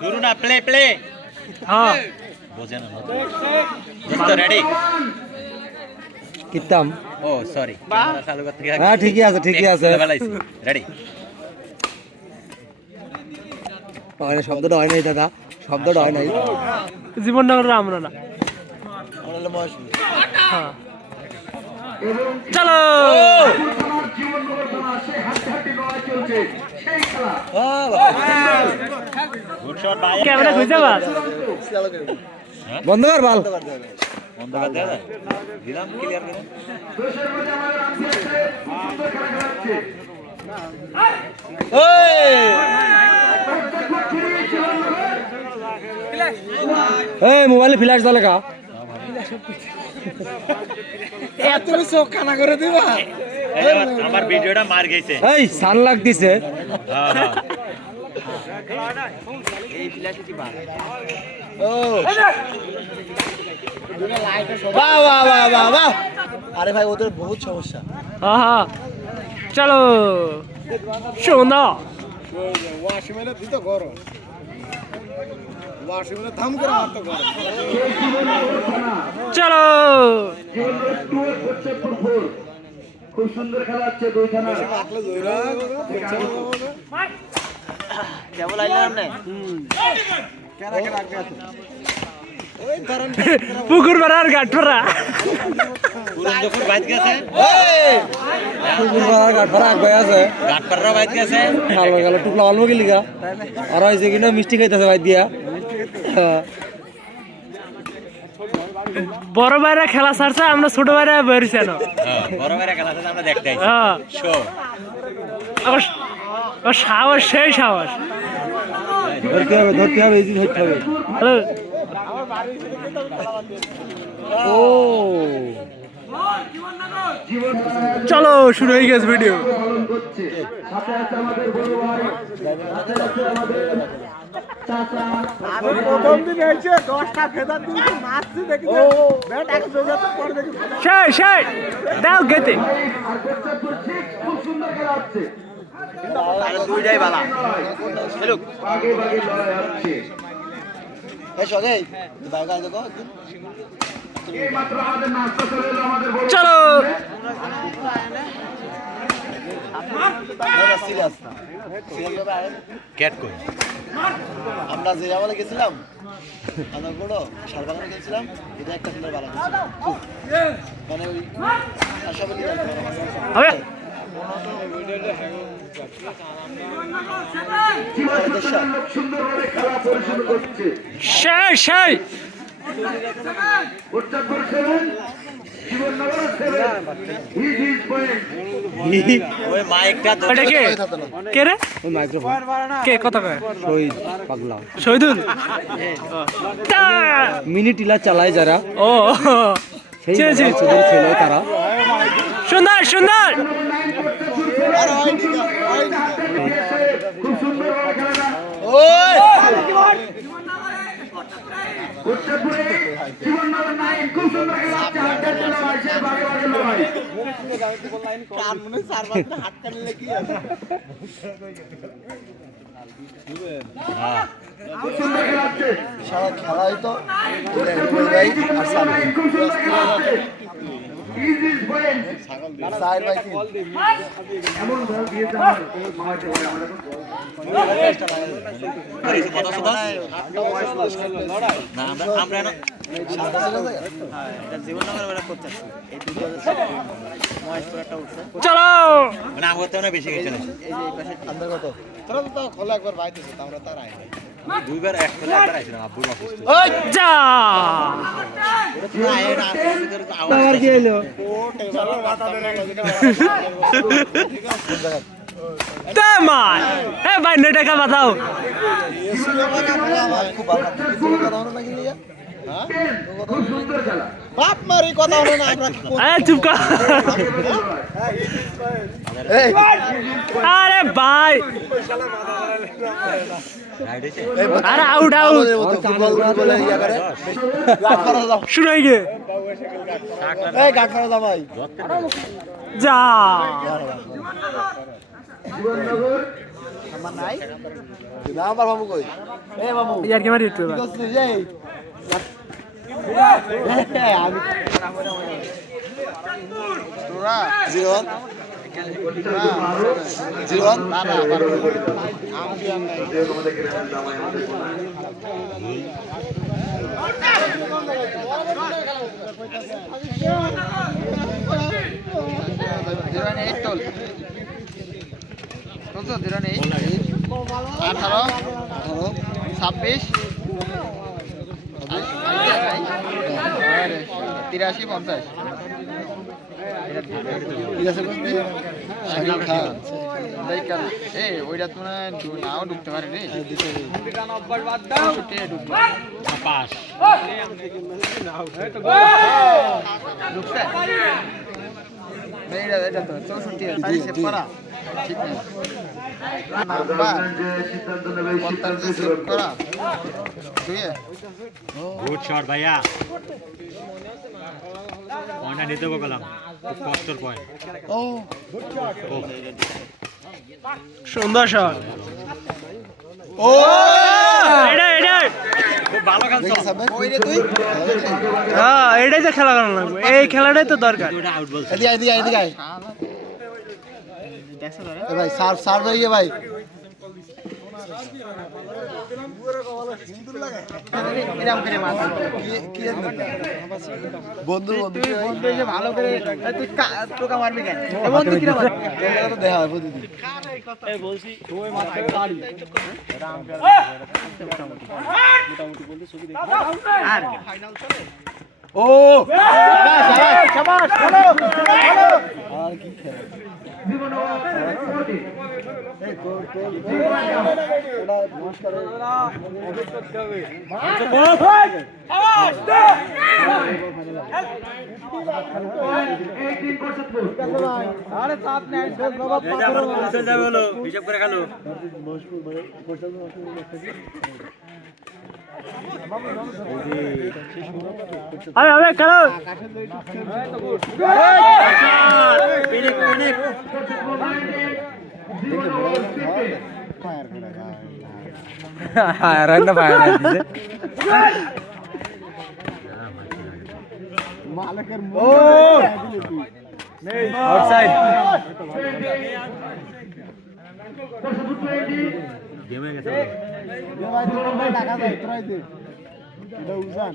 শুরু না play play হ্যাঁ বোঝেন না দোস্ত রেডি কিতাম ও সরি চালু করতে গিয়ে হ্যাঁ ঠিকই আছে রেডি মানে শব্দটা হয় নাই দাদা শব্দটা হয় নাই জীবননগর আমরা না হ্যাঁ চলো গুড শট ভাই ক্যামেরা খুঁজে পাস বন্ধ কর বাল বন্ধ করে দে দিলাম ক্লিয়ার করে এই মোবাইলে ফ্ল্যাশ দাও লেখা তুমি চোখ কানা করে দিবা আমার ভিডিওটা মার গেছে এই সান লাগ দিছে হ্যাঁ হ্যাঁ বাহ বাহ বাহ বাহ বাহ আরে ভাই ওদের বহুত সমস্যা হ্যাঁ চলো শোনা ওয়াশিংমেশিনে দিতে গরম ওয়াশিংমেশিনে ধাম করে মারতে গরম চলো খুব সুন্দর খেলা হচ্ছে দুই থানা আকলে জয়রা কেবল আইলাম না কেনা কেনা আগে আছে ওই ধরন পুকুর পাড়ার ঘাট পাড়া পুরন যখন বাইত গেছে গাঠপাড়া আগ ভাই আছে গাটপাড়া বাইত গেছে ভালো গেল টুকলা ভালো গেলি গা আর হয়েছে কিনা মিষ্টি খাইতেছে ভাই দিয়া বড় ভাইরা খেলা ছাড়ছে আমরা ছোট ভাইরা বেরিয়েছি না হ্যাঁ বড় মেরা খেলা আছে আমরা দেখতে আইছি হ্যাঁ শো ও সাহস সেই সাহস ধরতে হবে এই ধরতে হবে হ্যালো ও চলো শুরু হয়ে গেছে ভিডিও পালন করছে সাথে আছে আমাদের বড় ভাই সাথে আছে আমাদের চাচা আমি প্রথম দিন এসে 10টা ফেদার দিয়েছি মারছি দেখি ব্যাট এক জোগাতে পর দেখি সেই দাও গেতে আর কোচ্চাপুর ঠিক খুব সুন্দর খেলা হচ্ছে আর দুইটাই বালা হ্যালো আগে লড়াই হচ্ছে এই সগে বাইরে দেখো এই মাত্র আমাদের নাস্তা চলে এলো আমাদের বড় চলো সিরিয়াস ভাবে ক্যাট কই আমরা যে আমলে গেছিলাম আমরা বড় শালবাগানে গেছিলাম এটা একটা প্লেয়ার ভালো মানে ওই আশাবাদী হবে সুন্দরভাবে খেলা পরিচালনা করছে সেই কোচ্চাপুর 7 জীবননগর 7 হি ইজ পয়েন্ট ওই মাইকটা এটা কে কে রে ওই মাইক্রোফোন কে কথা কয় শহীদ পাগলা শহীদুল তা! মিনি টিলা চালায় যারা ও সেই ছি। ছোটদের ছেলে তারা সুন্দর খুব সুন্দরভাবে খেলাটা ওই কোচ্চাপুরে জীবননগর 9 খুব সুন্দর খেলা হচ্ছে হাতের লড়াই সে ভাগে লড়াই কান মনে চারবার হাত কাটলে কি আছে হ্যাঁ খুব সুন্দর খেলা হচ্ছে সারা খেলা হয়তো ভাই আর সামনে খুব সুন্দর খেলা হচ্ছে ইজ ইজ পয়েন্ট সাইড বাই কি এমন বল দিয়েছে আমার মামাকে বলে আমরা কত সুদা না আমরা না চলো মানে আমার তো বেশি গেছে না আন্দার কত তোরা তো খোলা একবার বাইতেছে আমরা তার আই নাই দুইবার এক ফেলে একবার আইছিলাম আব্বুর অসুস্থ ওই যা আবার কি এলো তে মার এ ভাই 9 টাকা বাতাও খুব ভালো কিছু কথা হলো না কি লিয়া হ্যাঁ খুব সুন্দর খেলা বাপ মারি কথা হলো না আমরা এ চুপ কর এই আরে ভাই রাইট হইছে আরে আউট ফুটবল বলে ইয়া করে গাট করা দাও শুরু হয়ে গে এই গাট করা দাও ভাই যা জীবননগর আমার নাই না আমার বাবু কই এ বাবু ইয়ার কি মারি একটু কি করছিস এই আমি তোরা 01 ওইটা তো নাও ঢুকতে পারে রে ঢুকছে এটা তো 64 করা ঠিক নেই করা গুড শট ভাইয়া পয়েন্টটা নিতে গেলাম খুব কষ্টের পয়েন্ট ও সুন্দর শট ও এটা খুব ভালো খেলছো ওই রে তুই হ্যাঁ এটাই তো খেলা করানো লাগবে এই খেলাটাই তো দরকার ওটা আউট বলছে এদিকে আয় এ ভাই সার্ভ হয়ে গিয়ে ভাই বন্ধু ভালো করে তুই টোকা মারবি কেন বন্ধু কিরা তো দেখা হয় প্রতিদিন ও আর কি খেলা হিসাব করে খেলো হবে খেলো রান্না পায় না দিছে মালিকের ও আউটসাইড গেমে গেছে টাকা দেয় তোরাই দে এটা উজান